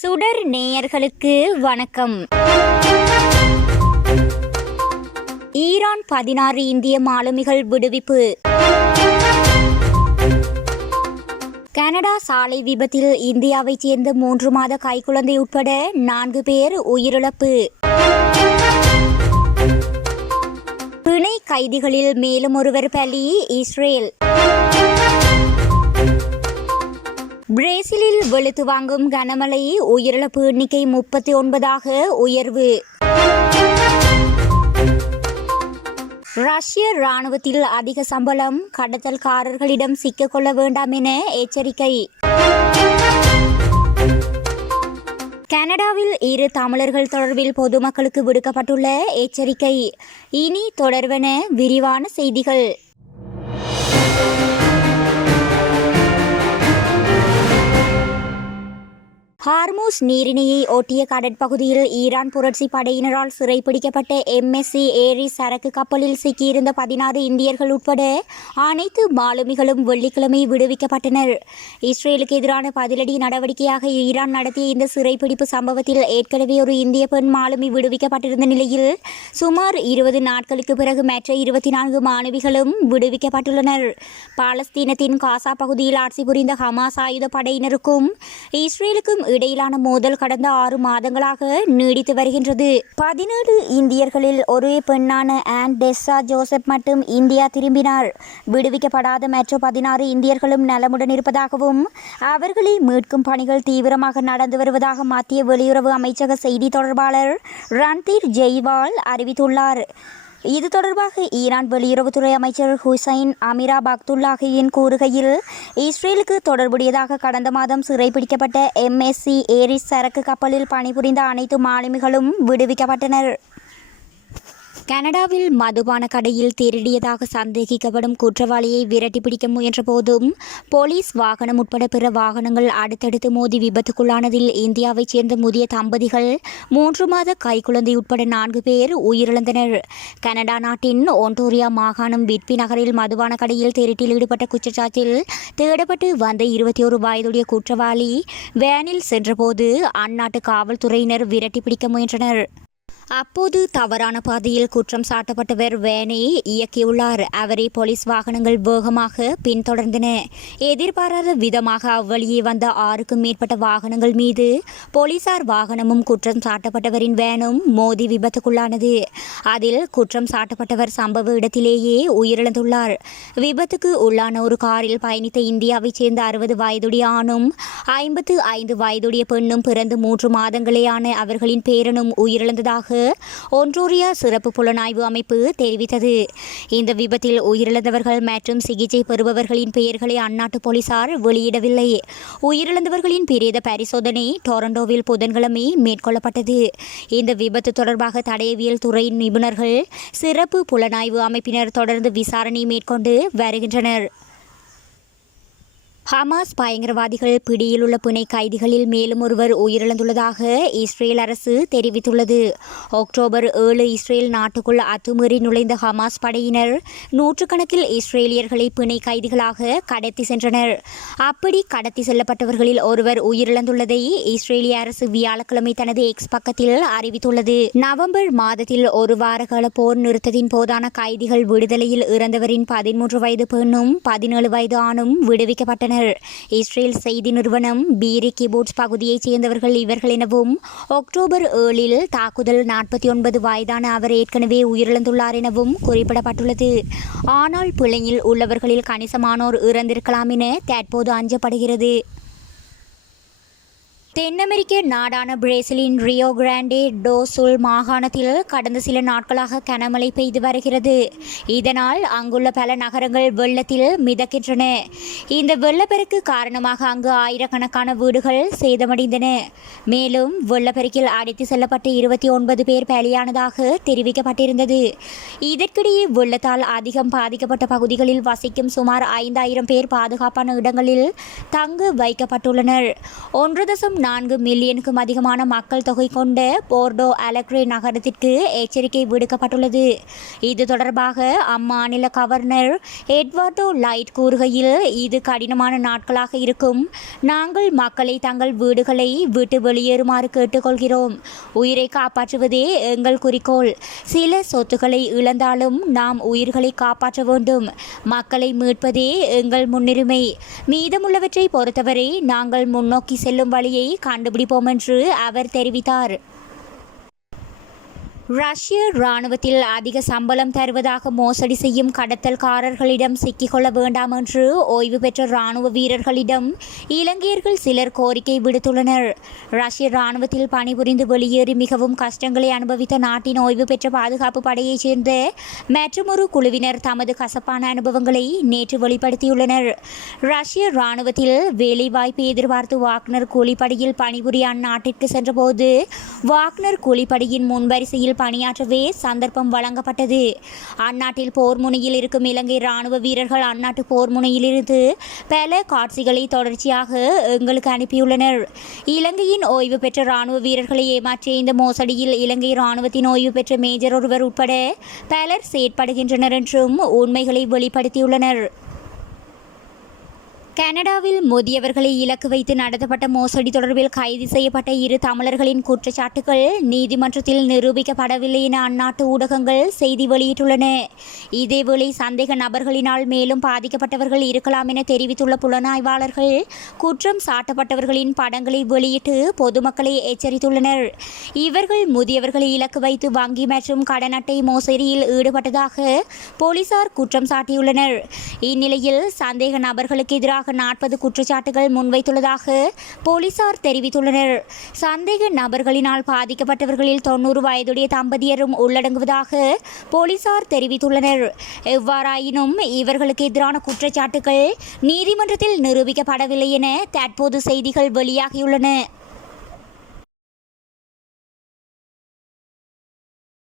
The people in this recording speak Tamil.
சுடர் நேயர்களுக்கு வணக்கம். ஈரான் 16 இந்திய மாலுமிகள் விடுவிப்பு. கனடா சாலை விபத்தில் இந்தியாவைச் சேர்ந்த 3 மாத கைக்குழந்தை உட்பட 4 பேர் உயிரிழப்பு. பிணை கைதிகளில் மேலும் ஒருவர் பலி, இஸ்ரேல். பிரேசிலில் வெளுத்து வாங்கும் கனமழை, உயிரிழப்பு எண்ணிக்கை 39ஆக உயர்வு. ரஷ்ய இராணுவத்தில் அதிக சம்பளம், கடத்தல்காரர்களிடம் சிக்கிக்கொள்ள வேண்டாம் என எச்சரிக்கை. கனடாவில் 2 தமிழர்கள் தொடர்பில் பொதுமக்களுக்கு விடுக்கப்பட்டுள்ள எச்சரிக்கை. இனி தொடர்வன விரிவான செய்திகள். ஹார்மூஸ் நீரிணையை ஒட்டிய கடற்பகுதியில் ஈரான் புரட்சி படையினரால் சிறைப்பிடிக்கப்பட்ட MSC ஏரிஸ் சரக்கு கப்பலில் சிக்கியிருந்த 16 இந்தியர்கள் உட்பட அனைத்து மாலுமிகளும் வெள்ளிக்கிழமை விடுவிக்கப்பட்டனர். இஸ்ரேலுக்கு எதிரான பதிலடி நடவடிக்கையாக ஈரான் நடத்திய இந்த சிறைப்பிடிப்பு சம்பவத்தில் ஏற்கனவே ஒரு இந்திய பெண் மாலுமி விடுவிக்கப்பட்டிருந்த நிலையில் சுமார் 20 நாட்களுக்கு பிறகு மற்ற 24 மாணவிகளும் விடுவிக்கப்பட்டுள்ளனர். பாலஸ்தீனத்தின் காசா பகுதியில் ஆட்சி புரிந்த ஹமாஸ் ஆயுத படையினருக்கும் இஸ்ரேலுக்கும் இடையிலான மோதல் கடந்த 6 மாதங்களாக நீடித்து வருகின்றது. 17 இந்தியர்களில் ஒரே பெண்ணான ஆன் டெஸ்ஸா ஜோசப் மட்டும் இந்தியா திரும்பினார். விடுவிக்கப்படாத மற்ற 16 இந்தியர்களும் நலமுடன் இருப்பதாகவும் அவர்களை மீட்கும் பணிகள் தீவிரமாக நடந்து வருவதாக மத்திய வெளியுறவு அமைச்சக செய்தி தொடர்பாளர் ரன்தீர் ஜெய்வால் அறிவித்துள்ளார். இது தொடர்பாக ஈரான் வெளியுறவுத்துறை அமைச்சர் ஹுசைன் அமீரா பக்துல்லாஹியின் கூறுகையில், இஸ்ரேலுக்கு தொடர்புடையதாக கடந்த மாதம் சிறைப்பிடிக்கப்பட்ட MSC ஏரிஸ் சரக்கு கப்பலில் பணிபுரிந்த அனைத்து மாலுமிகளும் விடுவிக்கப்பட்டனர். கனடாவில் மதுபான கடையில் திருடியதாக சந்தேகிக்கப்படும் குற்றவாளியை விரட்டி பிடிக்க முயன்ற போதும் போலீஸ் வாகனம் உட்பட பிற வாகனங்கள் அடுத்தடுத்து மோதி விபத்துக்குள்ளானதில் இந்தியாவைச் சேர்ந்த முதிய தம்பதிகள் 3 மாத கைக்குழந்தை உட்பட 4 பேர் உயிரிழந்தனர். கனடா நாட்டின் ஒன்டோரியா மாகாணம் விட்பி நகரில் மதுபான கடையில் திருட்டில் ஈடுபட்ட குற்றச்சாட்டில் தேடப்பட்டு வந்த 21 வயதுடைய குற்றவாளி வேனில் சென்றபோது அந்நாட்டு காவல்துறையினர் விரட்டி பிடிக்க முயன்றனர். அப்போது தவறான பாதையில் குற்றம் சாட்டப்பட்டவர் வேனை இயக்கியுள்ளார். அவரை போலீஸ் வாகனங்கள் வேகமாக பின்தொடர்ந்தன. எதிர்பாராத விதமாக அவ்வழியே வந்த 6க்கும் மேற்பட்ட வாகனங்கள் மீது போலீசார் வாகனமும் குற்றம் சாட்டப்பட்டவரின் வேனும் மோதி விபத்துக்குள்ளானது. அதில் குற்றம் சாட்டப்பட்டவர் சம்பவ இடத்திலேயே உயிரிழந்துள்ளார். விபத்துக்கு உள்ளான ஒரு காரில் பயணித்த இந்தியாவைச் சேர்ந்த 60 வயதுடைய ஆணும் 55 வயதுடைய பெண்ணும் பிறந்து 3 மாதங்களேயான அவர்களின் பேரனும் உயிரிழந்ததாக ஒன்டோரியா சிறப்பு புலனாய்வு அமைப்பு தெரிவித்தது. இந்த விபத்தில் உயிரிழந்தவர்கள் மற்றும் சிகிச்சை பெறுபவர்களின் பெயர்களை அந்நாட்டு போலீசார் வெளியிடவில்லை. உயிரிழந்தவர்களின் பிரேத பரிசோதனை டொரண்டோவில் புதன்கிழமை மேற்கொள்ளப்பட்டது. இந்த விபத்து தொடர்பாக தடயவியல் துறை நிபுணர்கள், சிறப்பு புலனாய்வு அமைப்பினர் தொடர்ந்து விசாரணை மேற்கொண்டு வருகின்றனர். ஹமாஸ் பயங்கரவாதிகள் பிடியில் உள்ள பிணை கைதிகளில் மேலும் ஒருவர் உயிரிழந்துள்ளதாக இஸ்ரேல் அரசு தெரிவித்துள்ளது. அக்டோபர் 7 இஸ்ரேல் நாட்டுக்குள் அத்துமீறி நுழைந்த ஹமாஸ் படையினர் நூற்றுக்கணக்கில் இஸ்ரேலியர்களை பிணை கைதிகளாக கடத்தி சென்றனர். அப்படி கடத்தி செல்லப்பட்டவர்களில் ஒருவர் உயிரிழந்துள்ளதை இஸ்ரேலிய அரசு வியாழக்கிழமை தனது எக்ஸ் பக்கத்தில் அறிவித்துள்ளது. நவம்பர் மாதத்தில் ஒரு வாரகால போர் நிறுத்தத்தின் போதான கைதிகள் விடுதலையில் இறந்தவரின் 13 வயது பெண்ணும் 17 வயது ஆணும் விடுவிக்கப்பட்டனர். இஸ்ரேல் செய்தி நிறுவனம் பீரி கிபூட்ஸ் பகுதியைச் சேர்ந்தவர்கள் இவர்கள் எனவும், அக்டோபர் 7 தாக்குதல் 49 வயதான அவர் ஏற்கனவே உயிரிழந்துள்ளார் எனவும் குறிப்பிடப்பட்டுள்ளது. ஆனால் பிழையில் உள்ளவர்களில் கணிசமானோர் இறந்திருக்கலாம் என தற்போது அஞ்சப்படுகிறது. தென் அமெரிக்க நாடான பிரேசிலின் ரியோ கிராண்டே டோ சுல் மாகாணத்தில் கடந்த சில நாட்களாக கனமழை பெய்து வருகிறது. இதனால் அங்குள்ள பல நகரங்கள் வெள்ளத்தில் மிதக்கின்றன. இந்த வெள்ளப்பெருக்கு காரணமாக அங்கு ஆயிரக்கணக்கான வீடுகள் சேதமடைந்தன. மேலும் வெள்ளப்பெருக்கில் அடித்து செல்லப்பட்ட 29 பேர் பலியானதாக தெரிவிக்கப்பட்டிருந்தது. இதற்கிடையே வெள்ளத்தால் அதிகம் பாதிக்கப்பட்ட பகுதிகளில் வசிக்கும் சுமார் 5000 பேர் பாதுகாப்பான இடங்களில் தங்க வைக்கப்பட்டுள்ளனர். 1 4 மில்லியனுக்கும் அதிகமான மக்கள் தொகை கொண்ட போர்டோ அலெக்ரே நகரத்திற்கு எச்சரிக்கை விடுக்கப்பட்டுள்ளது. இது தொடர்பாக அம்மாநில கவர்னர் எட்வர்டோ லைட் கூறுகையில், இது கடினமான நாட்களாக இருக்கும். நாங்கள் மக்களை தங்கள் வீடுகளை விட்டு வெளியேறுமாறு கேட்டுக்கொள்கிறோம். உயிரை காப்பாற்றுவதே எங்கள் குறிக்கோள். சில சொத்துக்களை இழந்தாலும் நாம் உயிர்களை காப்பாற்ற வேண்டும். மக்களை மீட்பதே எங்கள் முன்னுரிமை. மீதமுள்ளவற்றை பொறுத்தவரை நாங்கள் முன்னோக்கி செல்லும் வழியை கண்டுபிடிப்போம் என்று அவர் தெரிவித்தார். ரஷ்ய இராணுவத்தில் அதிக சம்பளம் தருவதாக மோசடி செய்யும் கடத்தல்காரர்களிடம் சிக்கிக்கொள்ள வேண்டாம் என்று ஓய்வு பெற்ற இராணுவ வீரர்களிடம் இலங்கையர்கள் சிலர் கோரிக்கை விடுத்துள்ளனர். ரஷ்ய இராணுவத்தில் பணிபுரிந்து வெளியேறி மிகவும் கஷ்டங்களை அனுபவித்த நாட்டின் ஓய்வு பெற்ற பாதுகாப்பு படையைச் சேர்ந்த மற்றொரு குழுவினர் தமது கசப்பான அனுபவங்களை நேற்று வெளிப்படுத்தியுள்ளனர். ரஷ்ய இராணுவத்தில் வேலைவாய்ப்பு எதிர்பார்த்து வாக்னர் கூலிப்படையில் பணிபுரிய அந்நாட்டிற்கு சென்றபோது வாக்னர் கூலிப்படையின் முன்வரிசையில் பணியாற்றவே சந்தர்ப்பம் வழங்கப்பட்டது. அந்நாட்டில் போர் முனையில் இருக்கும் இலங்கை இராணுவ வீரர்கள் அந்நாட்டு போர் முனையிலிருந்து பல காட்சிகளை தொடர்ச்சியாக எங்களுக்கு அனுப்பியுள்ளனர். இலங்கையின் ஓய்வு பெற்ற இராணுவ வீரர்களை ஏமாற்றிய இந்த மோசடியில் இலங்கை இராணுவத்தின் ஓய்வு பெற்ற மேஜர் ஒருவர் உட்பட பலர் செயற்படுகின்றனர் என்றும் உண்மைகளை வெளிப்படுத்தியுள்ளனர். கனடாவில் முதியவர்களை இலக்கு வைத்து நடத்தப்பட்ட மோசடி தொடர்பில் கைது செய்யப்பட்ட 2 தமிழர்களின் குற்றச்சாட்டுகள் நீதிமன்றத்தில் நிரூபிக்கப்படவில்லை என அந்நாட்டு ஊடகங்கள் செய்தி வெளியிட்டுள்ளன. இதேவேளை சந்தேக நபர்களினால் மேலும் பாதிக்கப்பட்டவர்கள் இருக்கலாம் என தெரிவித்துள்ள புலனாய்வாளர்கள் குற்றம் சாட்டப்பட்டவர்களின் படங்களை வெளியிட்டு பொதுமக்களை எச்சரித்துள்ளனர். இவர்கள் முதியவர்களை இலக்கு வைத்து வங்கி மற்றும் கடன் அட்டை மோசடியில் ஈடுபட்டதாக போலீசார் குற்றம் சாட்டியுள்ளனர். இந்நிலையில் சந்தேக நபர்களுக்கு எதிராக 40 குற்றச்சாட்டுகள் முன்வைத்துள்ளதாக போலீசார் தெரிவித்துள்ளனர். சந்தேக நபர்களினால் பாதிக்கப்பட்டவர்களில் 90 வயதுடைய தம்பதியரும் உள்ளடங்குவதாக போலீசார் தெரிவித்துள்ளனர். எவ்வாறாயினும் இவர்களுக்கு எதிரான குற்றச்சாட்டுகள் நீதிமன்றத்தில் நிரூபிக்கப்படவில்லை என தற்போது செய்திகள் வெளியாகியுள்ளன.